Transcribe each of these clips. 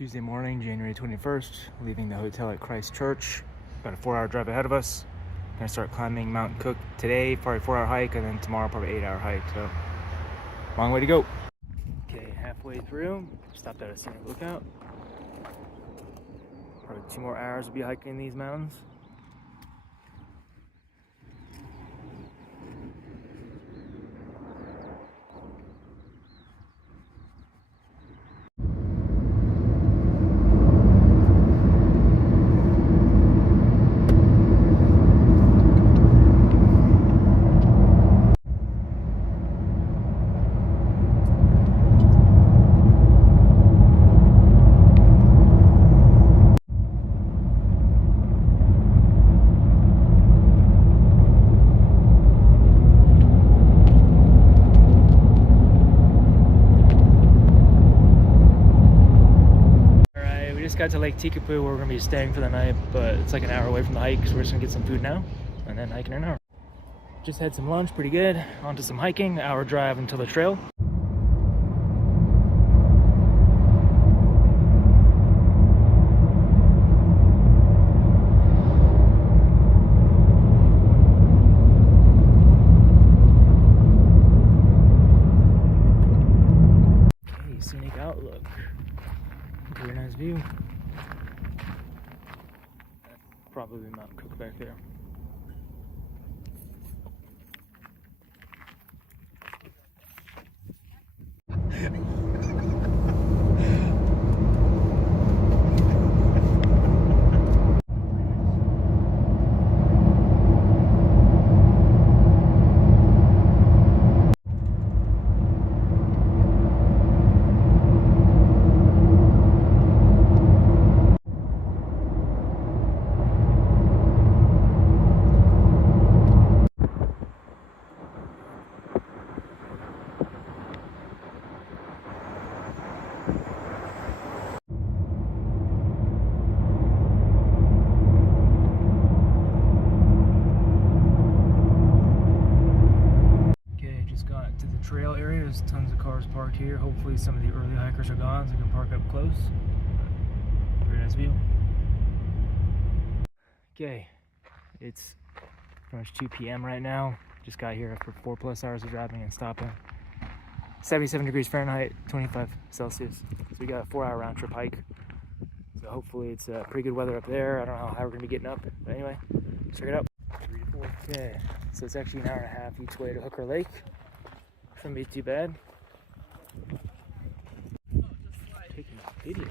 Tuesday morning, January 21st, leaving the hotel at Christchurch. About a 4-hour drive ahead of us. Gonna start climbing Mount Cook today, probably 4-hour hike, and then tomorrow probably 8-hour hike, so long way to go. Okay, halfway through, stopped at a scenic lookout. Probably 2 more hours we'll be hiking these mountains. Got to Lake Tekapo where we're gonna be staying for the night, but it's like an hour away from the hike, so we're just gonna get some food now and then hiking an hour. Just had some lunch, pretty good. On to some hiking, hour drive until the trail. Okay, scenic outlook. Very nice view. Probably Mount Cook back there. Trail area, there's tons of cars parked here. Hopefully some of the early hikers are gone so we can park up close. Very nice view. Okay, it's pretty much 2 p.m. right now. Just got here after 4+ hours of driving and stopping. 77 degrees Fahrenheit, 25 Celsius. So we got a 4-hour round trip hike. So hopefully it's pretty good weather up there. I don't know how high we're gonna be getting up, but anyway, check it out. 3 to 4. Okay, so it's actually an hour and a half each way to Hooker Lake. Shouldn't be too bad. Taking a video.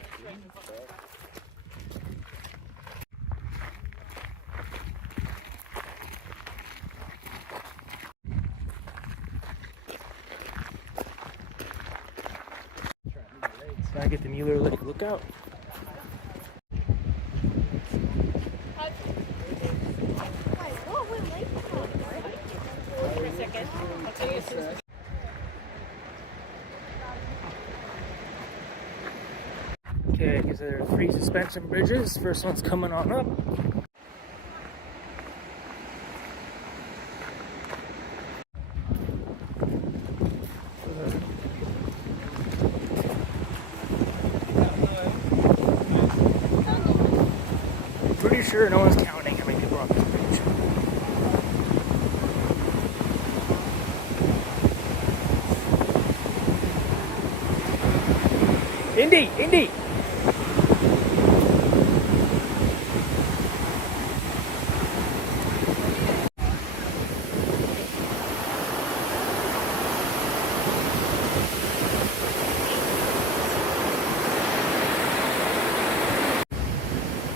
Trying to get the Mueller Hut lookout. Okay, because there are 3 suspension bridges. First one's coming on up. Pretty sure no one's counting how many people are on this bridge. Indy!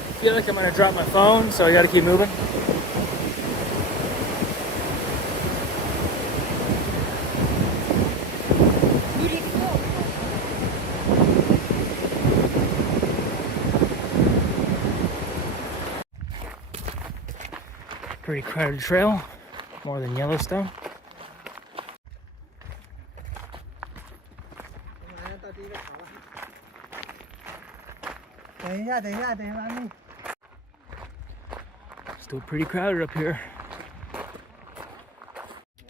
I feel like I'm gonna drop my phone, so I gotta keep moving. Pretty crowded trail, more than Yellowstone. Still pretty crowded up here.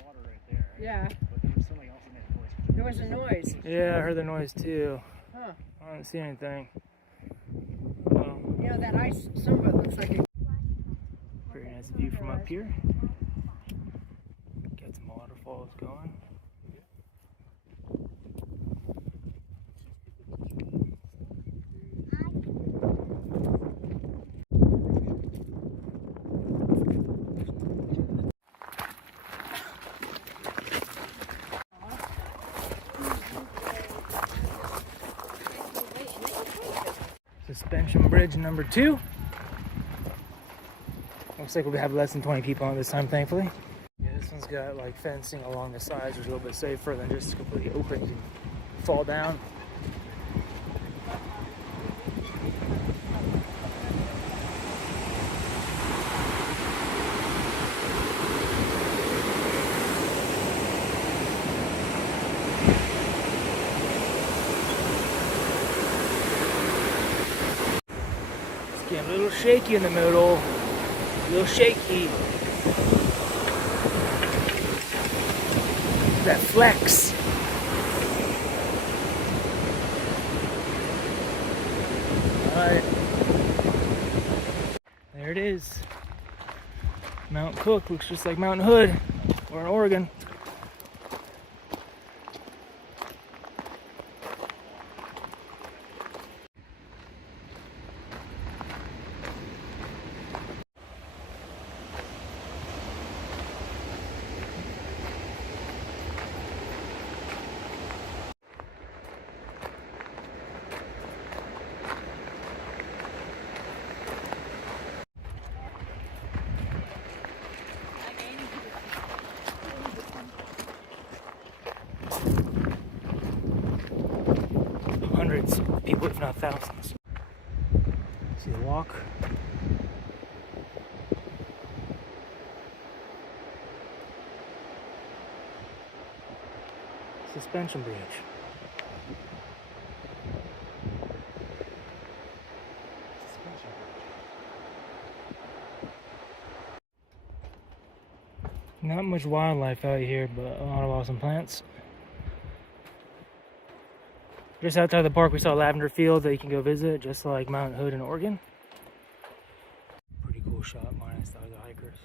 Water right there. Yeah. But there was somebody else that made a noise. There was a noise. Yeah, I heard the noise too. Huh. I don't see anything. You know, that ice, some of it looks like a... Very nice view from up here. Get some waterfalls going. Suspension bridge number 2. Looks like we'll have less than 20 people on this time, thankfully. Yeah, this one's got like fencing along the sides, which is a little bit safer than just completely open. You can fall down. It's getting a little shaky in the middle. A little shaky. That flex. Alright. There it is. Mount Cook looks just like Mount Hood. We're in Oregon. Hundreds of people, if not thousands. See the walk? Suspension bridge. Not much wildlife out here, but a lot of awesome plants. Just outside the park, we saw a lavender field that you can go visit, just like Mount Hood in Oregon. Pretty cool shot, minus the other hikers.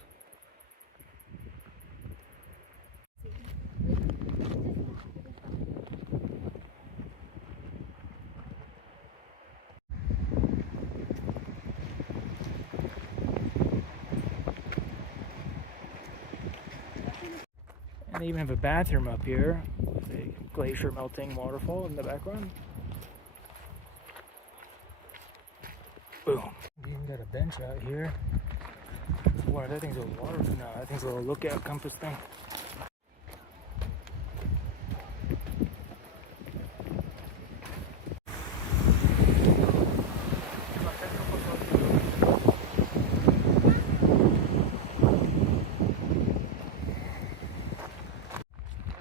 And they even have a bathroom up here with a glacier melting waterfall in the background. Boom. We even got a bench out here. What, that thing's a water? No, that thing's a little lookout compass thing.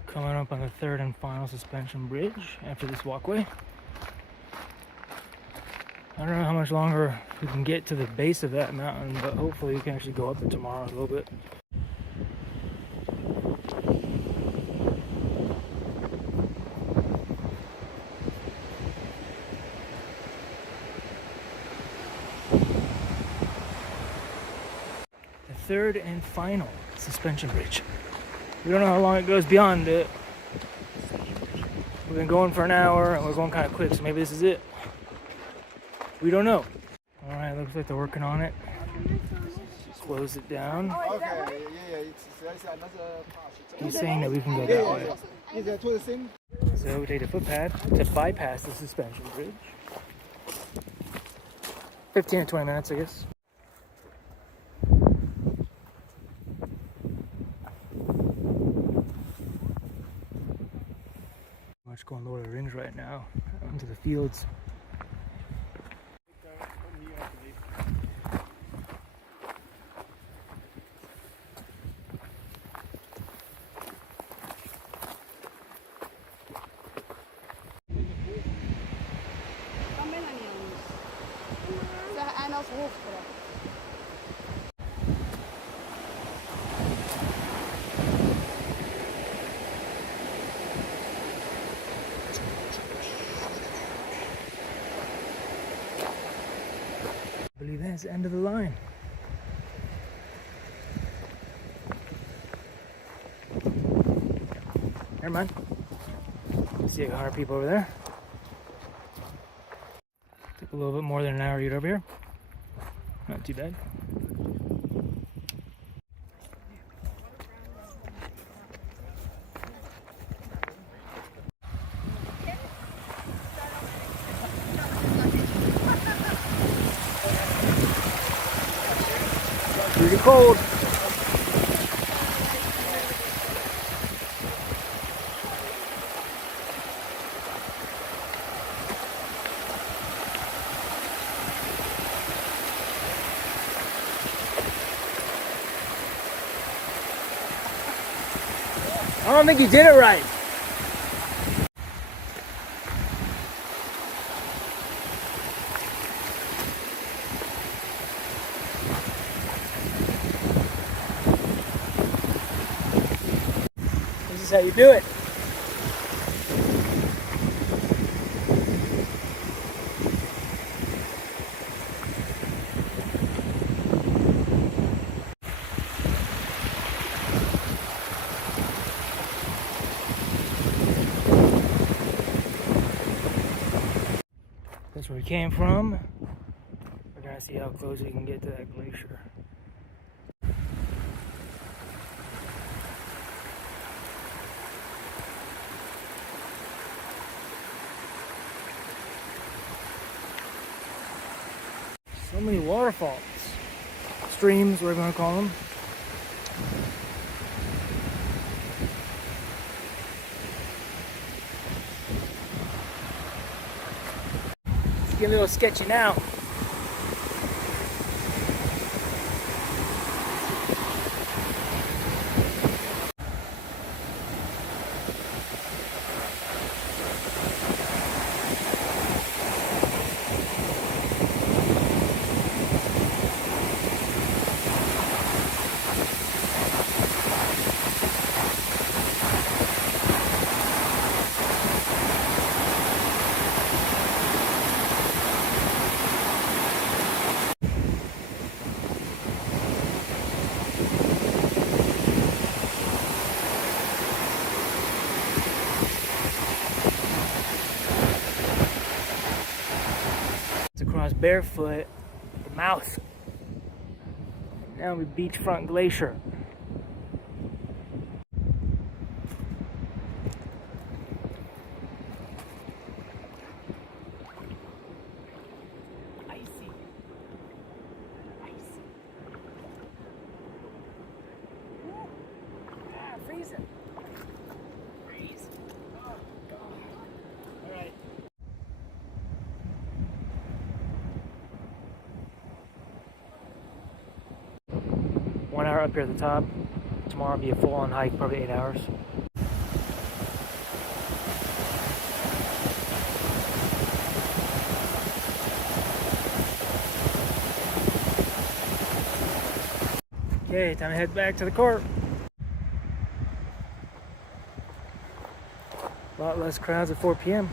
Coming up on the third and final suspension bridge after this walkway. I don't know how much longer we can get to the base of that mountain, but hopefully we can actually go up it tomorrow a little bit. The third and final suspension bridge. We don't know how long it goes beyond it. We've been going for an hour and we're going kind of quick, so maybe this is it. We don't know. Alright, looks like they're working on it. Close it down. Okay, yeah. He's saying that we can go that way. So we take the footpath to bypass the suspension bridge. 15 to 20 minutes, I guess. Much going Lord of the Rings right now, out into the fields. Nice end of the line. Never mind. See 100 people over there. Took a little bit more than an hour to get over here. Not too bad. Pretty cold. I don't think you did it right. This is how you do it. That's where we came from. We're gonna see how close we can get to that glacier. So many waterfalls, streams, whatever you want to call them. It's getting a little sketchy now. Across barefoot at the mouth. Now we beachfront glacier. Icy. Icy. Ah, freezing. Freeze. Oh, God. All right. One hour up here at the top. Tomorrow will be a full-on hike, probably 8 hours. Okay, time to head back to the court. A lot less crowds at 4 p.m.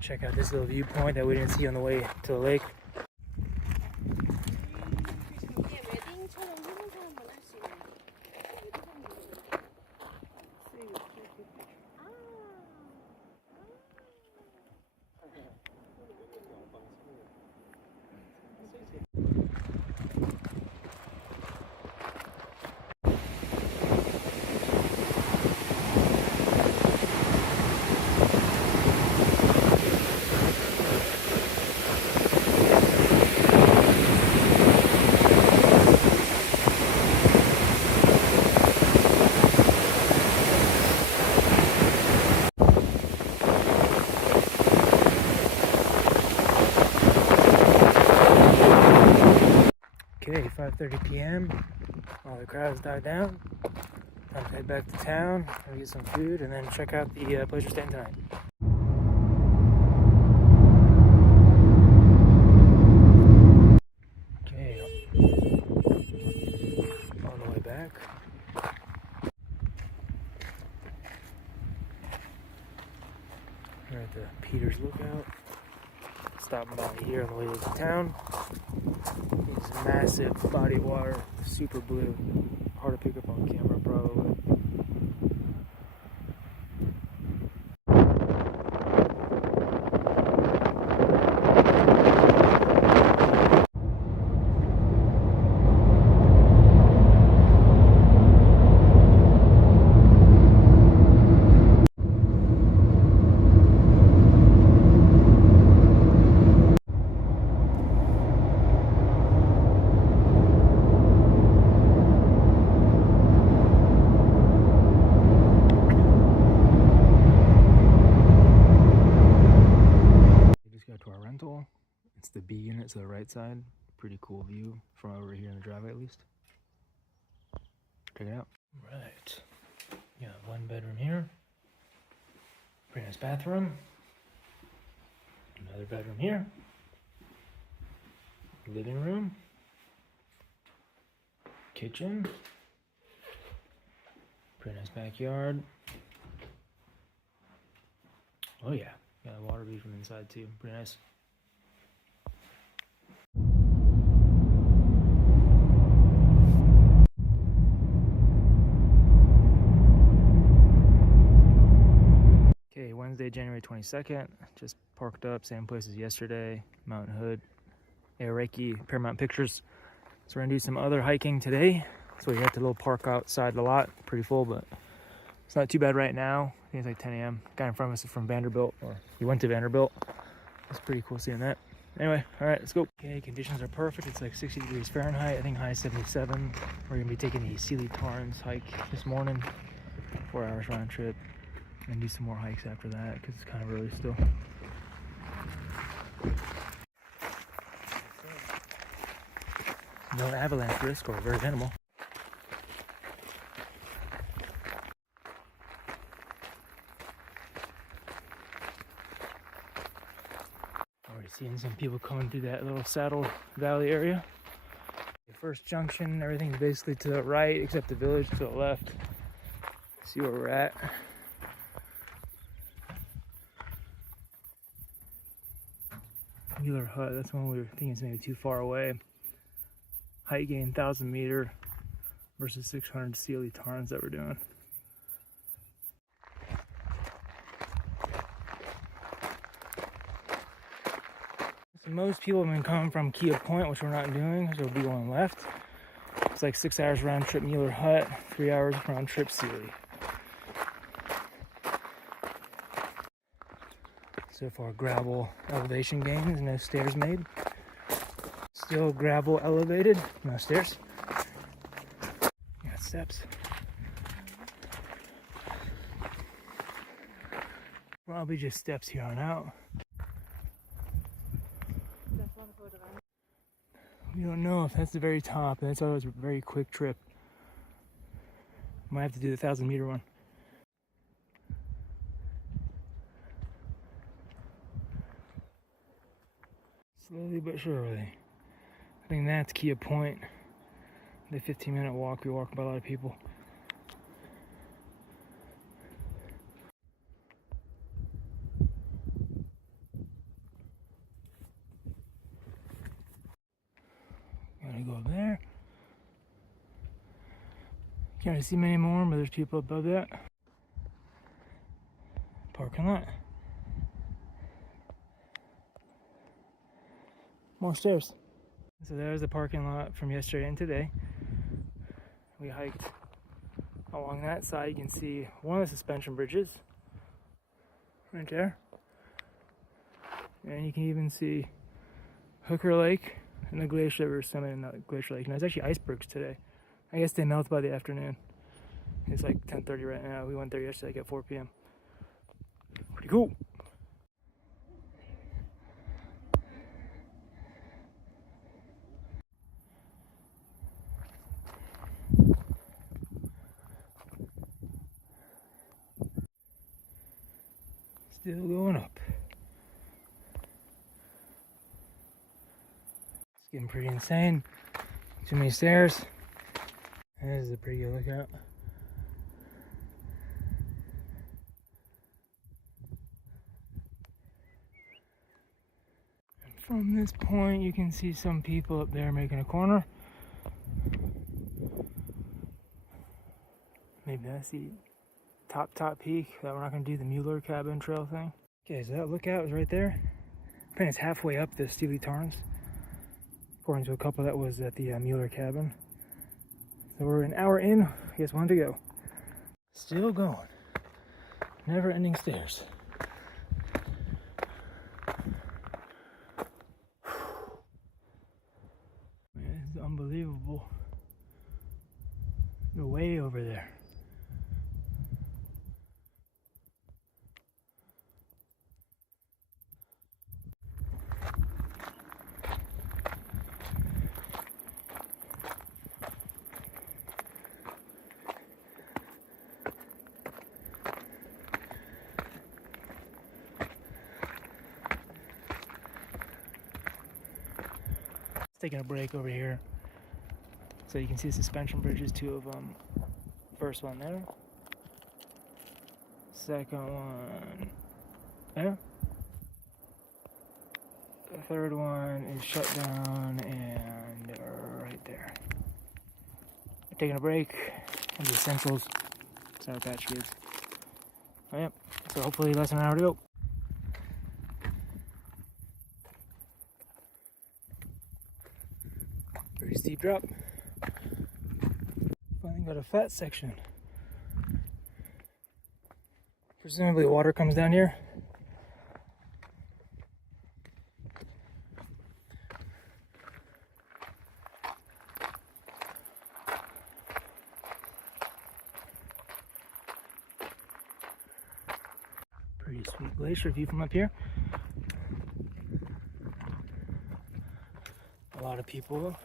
Check out this little viewpoint that we didn't see on the way to the lake. Currently 5:30 p.m. All the crowds died down. Time to head back to town, get some food, and then check out the place we're staying tonight. Okay, on the way back. We're at the Peters Lookout. Stopping by here on the way to town. It's a massive body of water, super blue. Hard to pick up on camera, probably. To our rental. It's the B unit to the right side. Pretty cool view from over here in the driveway at least. Check it out. Right. Got one bedroom here. Pretty nice bathroom. Another bedroom here. Living room. Kitchen. Pretty nice backyard. Oh yeah. Got a water view from inside too. Pretty nice. Okay, Wednesday, January 22nd. Just parked up, same place as yesterday. Mountain Hood, Aoraki, Paramount Pictures. So we're gonna do some other hiking today. So we got the little park outside the lot. Pretty full, but it's not too bad right now. I think it's like 10 a.m. Guy in front of us is from Vanderbilt, or he went to Vanderbilt. It's pretty cool seeing that. Anyway, all right, let's go. Okay, conditions are perfect. It's like 60 degrees Fahrenheit. I think high 77. We're gonna be taking the Sealy Tarns hike this morning. 4 hours round trip. And do some more hikes after that because it's kind of early still. No avalanche risk or very minimal. Already seeing some people coming through that little Saddle Valley area. The first junction, everything's basically to the right except the village to the left. See where we're at. Mueller Hut, that's one we were thinking is maybe too far away. Height gain 1,000 meter versus 600 Sealy Tarns that we're doing. So most people have been coming from Kea Point, which we're not doing, so we'll be going left. It's like 6 hours round trip Mueller Hut, 3 hours round trip Sealy. So far, gravel elevation gains, no stairs made. Still gravel elevated, no stairs. Got steps. Probably just steps here on out. We don't know if that's the very top. That's always a very quick trip. Might have to do the 1,000 meter one. Slowly but surely. I think that's Kea Point. The 15-minute walk we walk by a lot of people. Gotta go up there. Can't really see many more, but there's people above that. Parking lot. More stairs. So there's the parking lot from yesterday and today. We hiked along that side. You can see one of the suspension bridges right there. And you can even see Hooker Lake and the glacier that we were swimming in that Glacier Lake. And there's actually icebergs today. I guess they melt by the afternoon. It's like 10:30 right now. We went there yesterday like at 4 p.m. Pretty cool. Still going up. It's getting pretty insane. Too many stairs. This is a pretty good lookout. And from this point, you can see some people up there making a corner. Maybe that's the top peak that we're not going to do the Mueller cabin trail thing. Okay, so that lookout is right there. I think it's halfway up the steely Tarns. According to a couple that was at the Mueller cabin. So we're an hour in, I guess 1 to go. Still going. Never ending stairs. Man, this is unbelievable. They're way over there. Taking a break over here so you can see the suspension bridges, 2 of them. First one there, second one there, the third one is shut down and right there. Taking a break and the essentials, Sour Patch Kids. Oh, yep, so hopefully less than an hour to go. Pretty steep drop. Finally got a fat section. Presumably water comes down here. Pretty sweet glacier view from up here. A lot of people.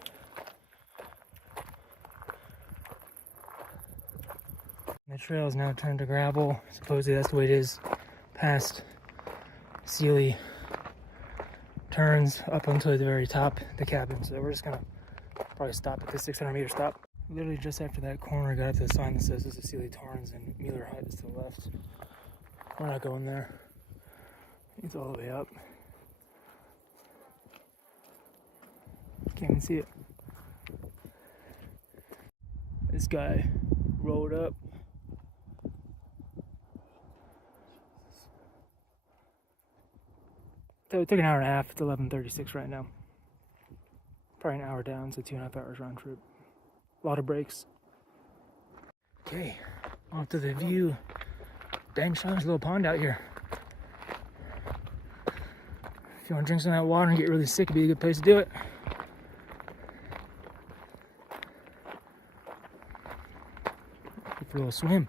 The trail is now turned to gravel. Supposedly that's the way it is past Sealy turns up until the very top of the cabin. So we're just gonna probably stop at the 600-meter stop. Literally just after that corner, got up to the sign that says this is Sealy Tarns and Mueller Hut is to the left. We're not going there. It's all the way up. Can't even see it. This guy rolled up. So it took an hour and a half. It's 11:36 right now. Probably an hour down, so 2.5 hours round trip. A lot of breaks. Okay, off to the view. Dang, Sean's a little pond out here. If you want to drink some of that water and get really sick, it'd be a good place to do it. Go for a little swim.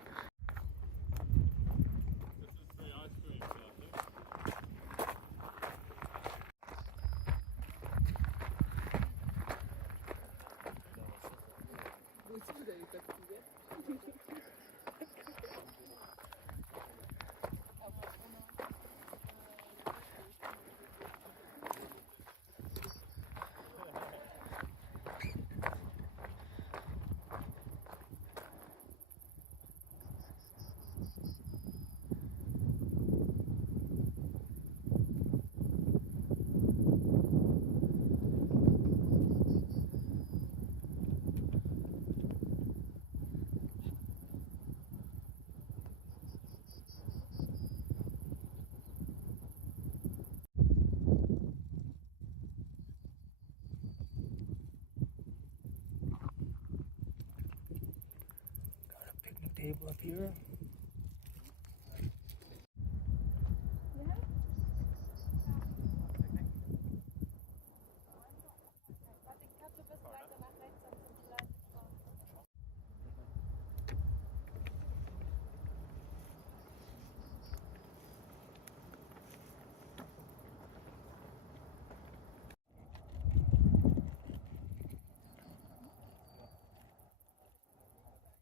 Table up here.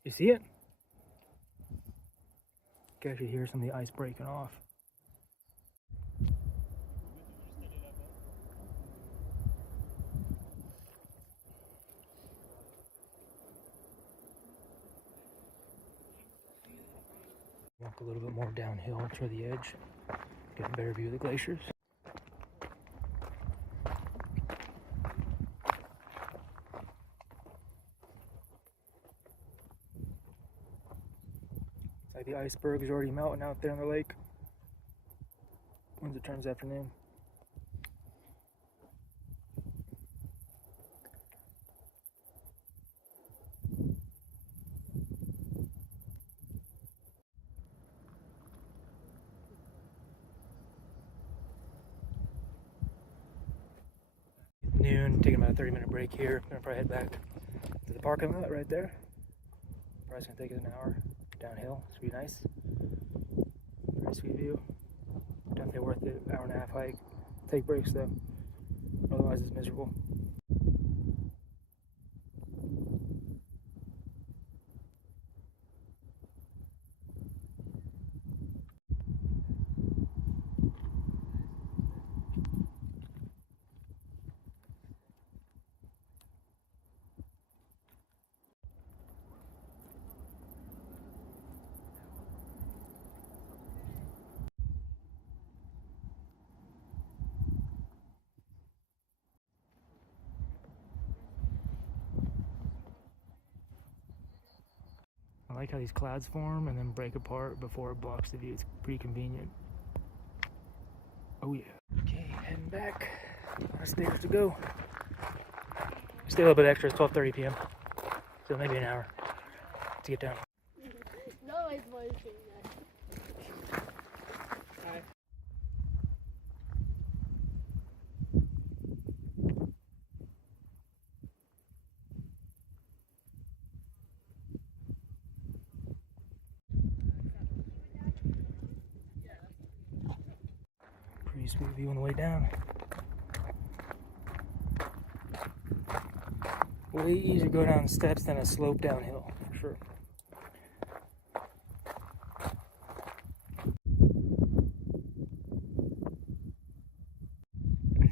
You see it? You can actually hear some of the ice breaking off. Walk a little bit more downhill to the edge, get a better view of the glaciers. It's like the iceberg is already melting out there in the lake once it turns afternoon. Noon, taking about a 30-minute break here. Gonna probably head back to the parking lot right there. Probably gonna take us an hour downhill. It's gonna be nice. Pretty sweet view. Definitely worth it. Hour and a half hike. Take breaks though. Otherwise it's miserable. I like how these clouds form and then break apart before it blocks the view. It's pretty convenient. Oh yeah. Okay, heading back. Last stairs to go. Stay a little bit extra. It's 12:30 p.m. So maybe an hour to get down. No, it's voicing that. Pretty sweet view on the way down. Way easier to go down steps than a slope downhill, for sure.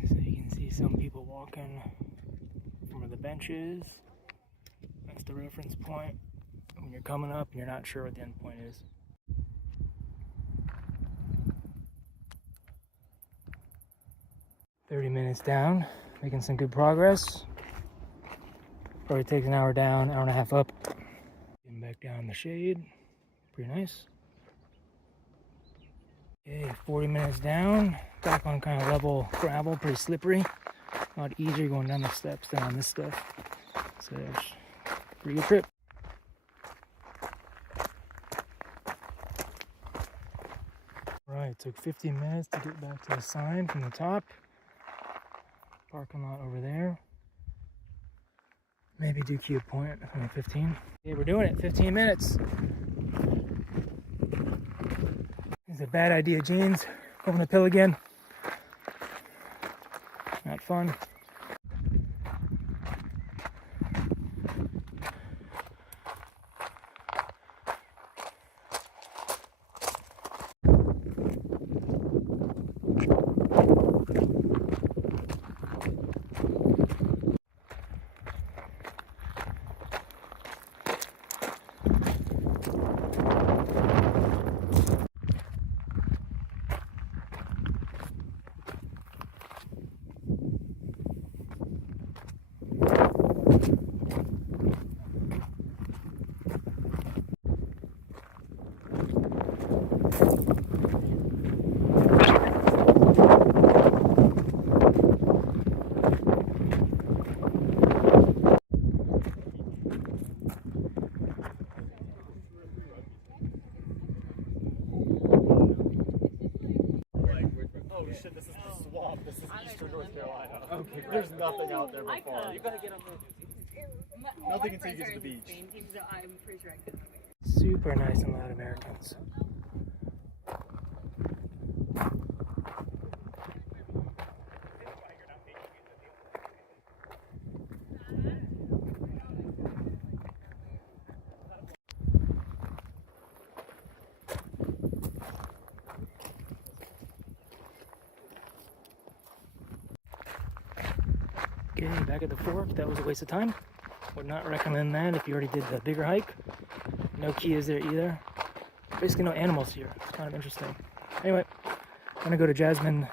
So you can see some people walking from where the bench is. That's the reference point when you're coming up and you're not sure what the end point is. "30 minutes down, making some good progress. Probably takes an hour down, hour and a half up. Getting back down in the shade. Pretty nice. Okay, 40 minutes down. Back on kind of level gravel, pretty slippery. A lot easier going down the steps than on this stuff. So it's a pretty good trip. Right, took 15 minutes to get back to the sign from the top. Parking lot over there. Maybe do Kea Point in 15. Yeah, we're doing it. 15 minutes. It's a bad idea, jeans. Going to pill again. Not fun. Shit, this is the swamp. This is eastern North Carolina. Okay, There's nothing out there before. You gotta get on the. Nothing until you get to the beach. I'm pretty sure I could. Super nice and loud Americans. Okay, back at the fork. That was a waste of time. Would not recommend that if you already did the bigger hike. No Keas there either. basically no animals here. It's kind of interesting. Anyway, I'm gonna go to Tasman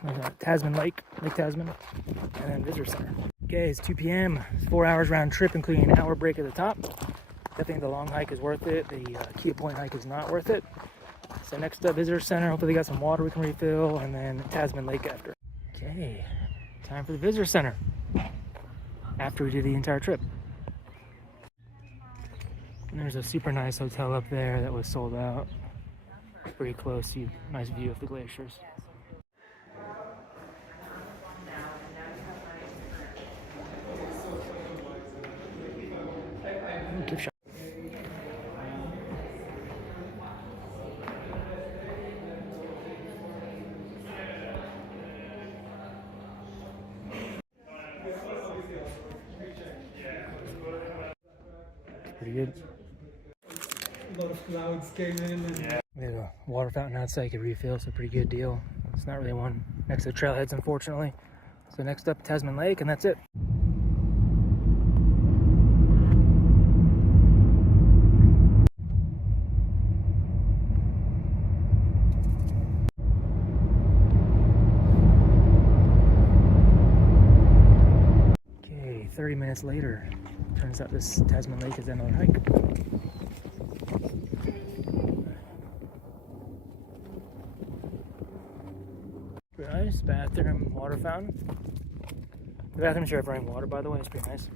Lake, Lake Tasman, and then visitor center. Okay, it's 2 p.m. It's 4 hours round trip, including an hour break at the top. Definitely the long hike is worth it. The Kea Point hike is not worth it. So next up, visitor center. Hopefully they got some water we can refill, and then Tasman Lake after. Okay, time for the visitor center. After we do the entire trip. And there's a super nice hotel up there that was sold out. Pretty close, nice view of the glaciers. Gift shop. Pretty good. A lot of clouds came in. And There's a water fountain outside you can refill, so pretty good deal. It's not really one next to the trailheads, unfortunately. So next up, Tasman Lake, and that's it. Okay, 30 minutes later. Turns out this Tasman Lake is another hike. Pretty nice. Bathroom, water fountain. The bathroom's here for running water, by the way. It's pretty nice.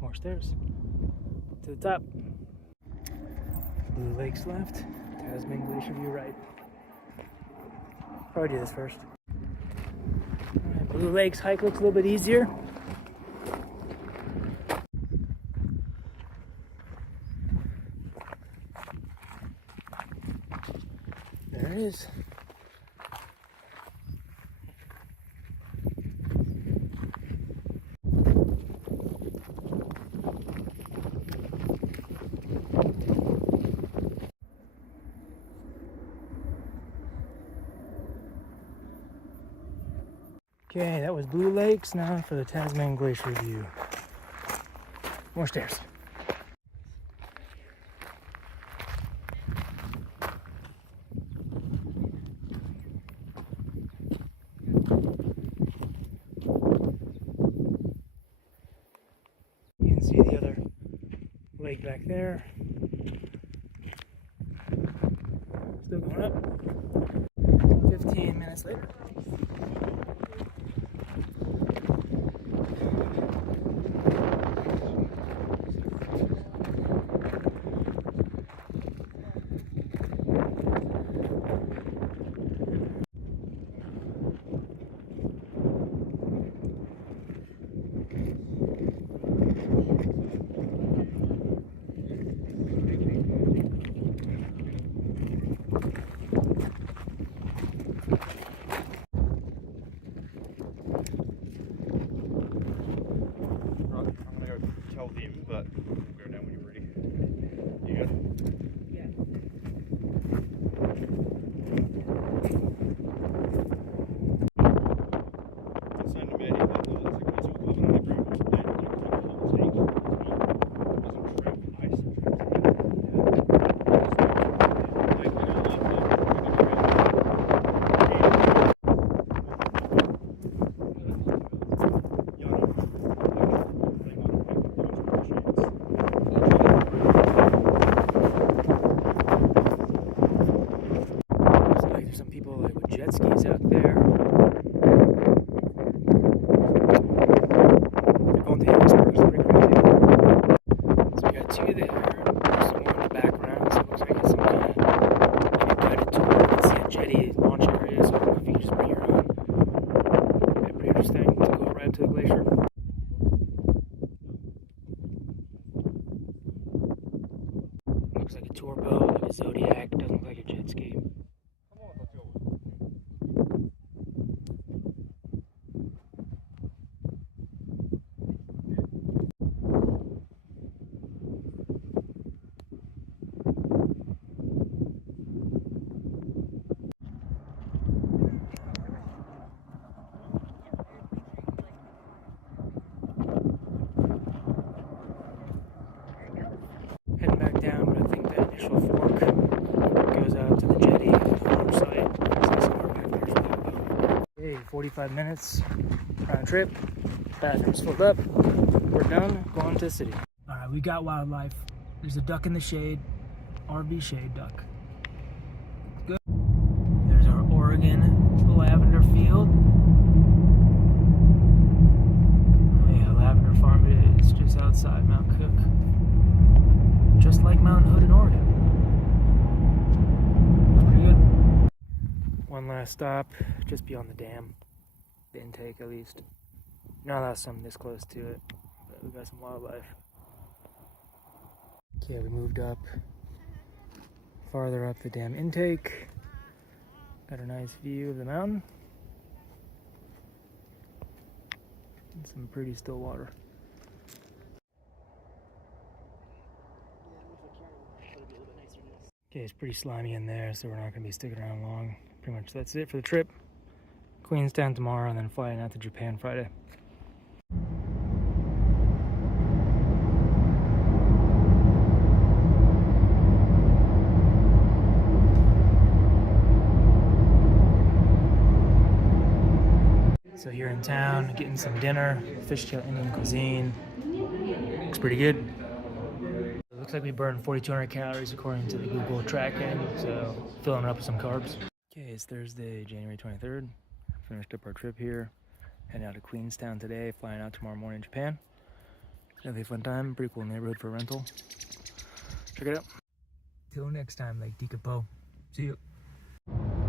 More stairs. To the top. Blue Lakes left. Tasman Glacier view right. Probably do this first. Right, Blue Lakes hike looks a little bit easier. There it is. Okay, that was Blue Lakes. Now for the Tasman Glacier view. More stairs. You can see the other lake back there. Still going up. 15 minutes later. but go down when you're ready. You good? Yeah. Some people like with jet skis out there. They're going to Harrisburg, it's pretty crazy. So we got two there. There's some more in the background, so it looks like it's some kind of maybe guided tour. You can see a jetty launch area, so I don't know if you can just bring your own. Yeah, pretty interesting to go right up to the glacier. Looks like a tour boat, like a Zodiac. Doesn't look like a jet ski. Hey, 45 minutes round trip. Bathroom's filled up. We're done. Going to the city. All right, we got wildlife. There's a duck in the shade. RV shade duck. Good. There's our Oregon lavender field. Oh yeah, lavender farm it is just outside Mount Cook. Just like Mount Hood in Oregon. Pretty good. One last stop, just beyond the dam. The intake at least. Not last time this close to it, but we got some wildlife. Okay, we moved up farther up the dam intake. Got a nice view of the mountain. And some pretty still water. Okay, it's pretty slimy in there, so we're not going to be sticking around long. Pretty much that's it for the trip. Queenstown tomorrow, and then flying out to Japan Friday. So here in town, getting some dinner, Fishtail Indian cuisine. Looks pretty good. It looks like we burned 4,200 calories according to the Google tracking, so filling it up with some carbs. Okay, it's Thursday, January 23rd. Finished up our trip here. Heading out to Queenstown today, flying out tomorrow morning to Japan. It'll be a fun time, pretty cool neighborhood for a rental. Check it out. Till next time, Lake Tekapo. See you.